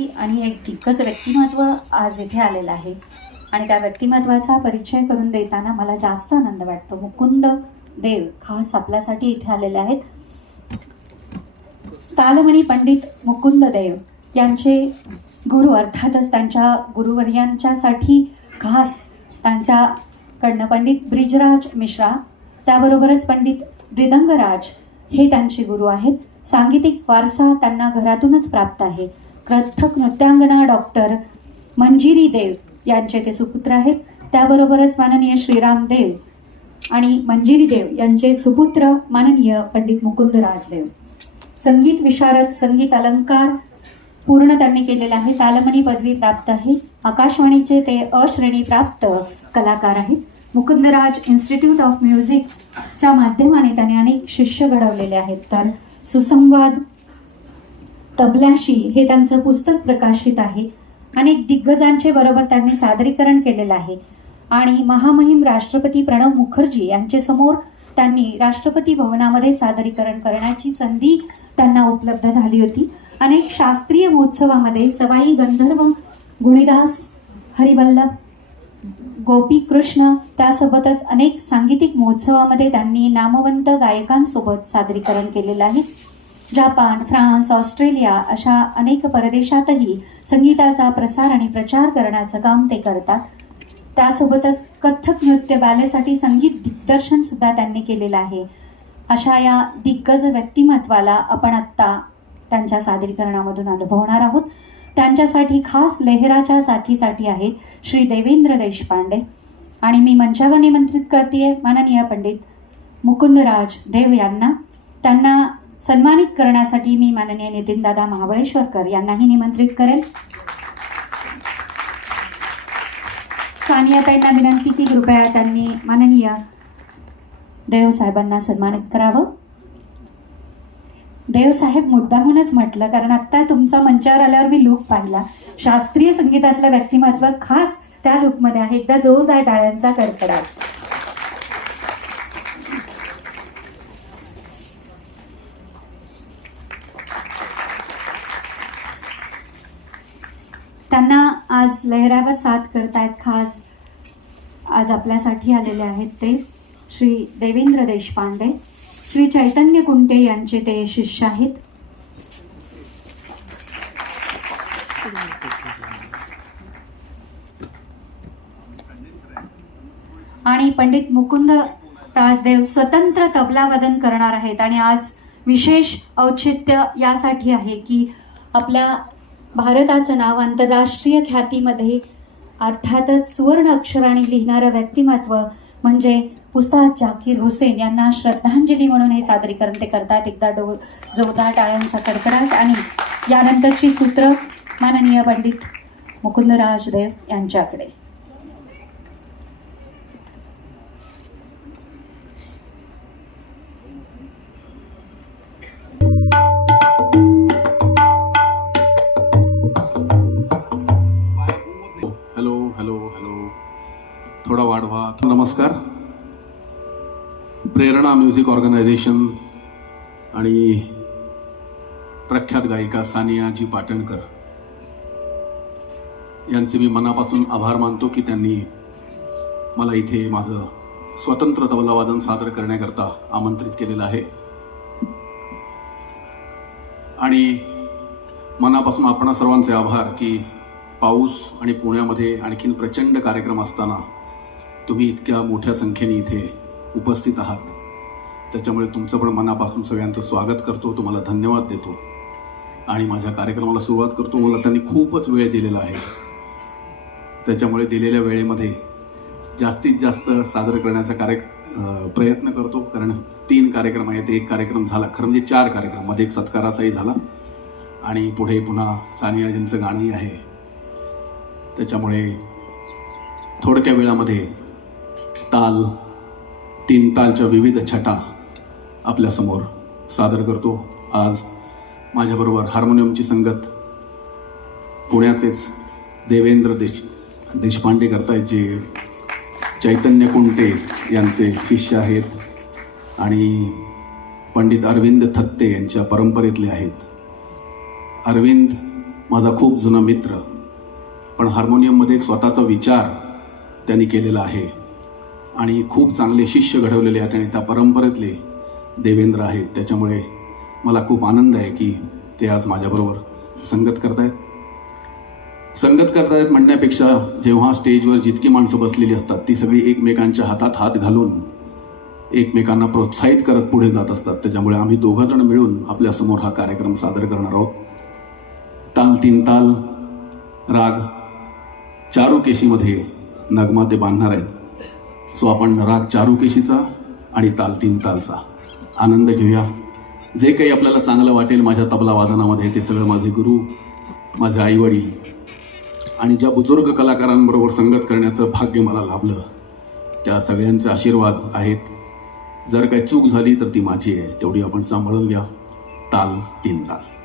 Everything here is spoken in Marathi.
व्यक्ती आणि एक दिग्गज व्यक्तिमत्व आज इथे आलेलं आहे. आणि त्या व्यक्तिमत्वाचा परिचय करून देताना मला जास्त आनंद वाटतो. मुकुंद देव खास आपल्यासाठी इथे आलेले आहेत. तालमणी पंडित मुकुंद देव यांचे गुरु अर्थातच त्यांच्या गुरुवर्यांच्यासाठी खास त्यांच्याकडनं पंडित ब्रिजराज मिश्रा त्याबरोबरच पंडित मृदंगराज हे त्यांचे गुरु आहेत. सांगीतिक वारसा त्यांना घरातूनच प्राप्त आहे. कथक नृत्यांगना डॉक्टर मंजिरी देव यांचे ते सुपुत्र आहेत. त्याबरोबरच माननीय श्रीराम देव आणि मंजिरी देव यांचे सुपुत्र माननीय पंडित मुकुंदराज देव. संगीत विशारद संगीत अलंकार पूर्ण त्यांनी केलेला आहे तालमणी पदवी प्राप्त आहे. आकाशवाणीचे ते अश्रेणी प्राप्त कलाकार आहेत. मुकुंदराज इन्स्टिट्यूट ऑफ म्युझिकच्या माध्यमाने त्यांनी अनेक शिष्य घडवलेले आहेत. तर सुसंवाद तबलाशी हे त्यांचं पुस्तक प्रकाशित आहे. अनेक दिग्गजांचे बरोबर त्यांनी सादरीकरण केलेलं आहे. आणि महामहिम राष्ट्रपती प्रणव मुखर्जी यांच्यासमोर त्यांनी राष्ट्रपती भवनामध्ये सादरीकरण करण्याची संधी त्यांना उपलब्ध झाली होती. अनेक शास्त्रीय महोत्सवामध्ये सवाई गंधर्व गुणीदास हरिवल्लभ गोपी कृष्ण त्यासोबतच अनेक सांगीतिक महोत्सवामध्ये त्यांनी नामवंत गायकांसोबत सादरीकरण केलेलं आहे. जपान फ्रान्स ऑस्ट्रेलिया अशा अनेक परदेशातही संगीताचा प्रसार आणि प्रचार करण्याचं काम ते करतात. त्यासोबतच कथ्थक नृत्य बॅलेसाठी संगीत दिग्दर्शन सुद्धा त्यांनी केलेलं आहे. अशा या दिग्गज व्यक्तिमत्वाला आपण आत्ता त्यांच्या सादरीकरणामधून अनुभवणार आहोत. त्यांच्यासाठी खास लेहराच्या साथीसाठी आहेत श्री देवेंद्र देशपांडे. आणि मी मंचावर निमंत्रित करते माननीय पंडित मुकुंदराज देव यांना. त्यांना सन्मानित करण्यासाठी मी माननीय नितीनदादा महाबळेश्वरकर यांनाही निमंत्रित करेन. सानियाताईंना विनंती की कृपया त्यांनी माननीय देवसाहेबांना सन्मानित करावं. देवसाहेब मुद्दामूनच म्हटलं कारण आत्ता तुमचा मंचावर आल्यावर मी लूक पाहिला. शास्त्रीय संगीतातलं व्यक्तिमत्व खास त्या लूकमध्ये आहे. एकदा जोरदार टाळ्यांचा कडकडाट. त्यांना आज लहरावर साथ करतायत खास आज आपल्यासाठी आलेले आहेत ते श्री देवेंद्र देशपांडे श्री चैतन्य कुंटे यांचे ते शिष्य आहेत. आणि पंडित मुकुंद राजदेव स्वतंत्र तबला वदन करणार आहेत. आणि आज विशेष औचित्य यासाठी आहे की आपल्या भारताचं नाव आंतरराष्ट्रीय ख्यातीमध्ये अर्थातच सुवर्ण अक्षराने लिहिणारं व्यक्तिमत्व म्हणजे उस्ताद जाकीर हुसेन. यांना श्रद्धांजली म्हणून हे सादरीकरण ते करतात. एकदा डो जोरदार टाळ्यांचा कडकडाट आणि यानंतरची सूत्र माननीय पंडित मुकुंदराज देव यांच्याकडे. नमस्कार. प्रेरणा म्युझिक ऑर्गनायझेशन आणि प्रख्यात गायिका सानियाजी पाटणकर. यांचे मी मनापासून आभार मानतो की त्यांनी मला इथे माझं स्वतंत्र तबलावादन सादर करण्याकरता आमंत्रित केलेलं आहे. आणि मनापासून आपणा सर्वांचे आभार की पाऊस आणि पुण्यामध्ये आणखीन प्रचंड कार्यक्रम असताना तुम्ही इतक्या मोठ्या संख्येने इथे उपस्थित आहात. त्याच्यामुळे तुमचं पण मनापासून सगळ्यांचं स्वागत करतो तुम्हाला धन्यवाद देतो. आणि माझ्या कार्यक्रमाला सुरुवात करतो मला त्यांनी खूपच वेळ दिलेला आहे. त्याच्यामुळे दिलेल्या वेळेमध्ये जास्तीत जास्त सादर करण्याचा कार्य प्रयत्न करतो. कारण तीन कार्यक्रम आहेत. एक कार्यक्रम झाला खरं म्हणजे चार कार्यक्रम. मध्ये एक सत्काराचाही झाला. आणि पुढे पुन्हा सानियाजींचं गाणंही आहे. त्याच्यामुळे थोडक्या वेळामध्ये ताल तीन तालच्या विविध छटा आपल्यासमोर सादर करतो. आज माझ्याबरोबर हार्मोनियमची संगत पुण्याचेच देवेंद्र देश देशपांडे करतायत जे चैतन्य कुंटे यांचे शिष्य आहेत आणि पंडित अरविंद थत्ते यांच्या परंपरेतले आहेत. अरविंद माझा खूप जुना मित्र पण हार्मोनियममध्ये एक स्वतःचा विचार त्यांनी केलेला आहे. आणि खूप चांगले शिष्य घडवलेले आहेत आणि त्या परंपरेतले देवेंद्र आहेत. त्याच्यामुळे मला खूप आनंद आहे की ते आज माझ्याबरोबर संगत करतायत. संगत करतायत म्हणण्यापेक्षा जेव्हा स्टेजवर जितकी माणसं बसलेली असतात ती सगळी एकमेकांच्या हातात हात घालून एकमेकांना प्रोत्साहित करत पुढे जात असतात. त्याच्यामुळे आम्ही दोघं जण मिळून आपल्यासमोर हा कार्यक्रम सादर करणार आहोत. ताल तीन ताल राग चारुकेशीमध्ये नगमा ते बांधणार आहेत. सो आपण राग चारुकेशीचा आणि ताल तीन तालचा. आनंद घेऊया. जे काही आपल्याला चांगलं वाटेल माझ्या तबला वादनामध्ये ते सगळं माझे गुरु माझे आईवडील आणि ज्या बुजुर्ग कलाकारांबरोबर संगत करण्याचं भाग्य मला लाभलं त्या सगळ्यांचे आशीर्वाद आहेत. जर काही चूक झाली तर ती माझी आहे तेवढी आपण सांभाळून घ्या. ताल तीन ताल.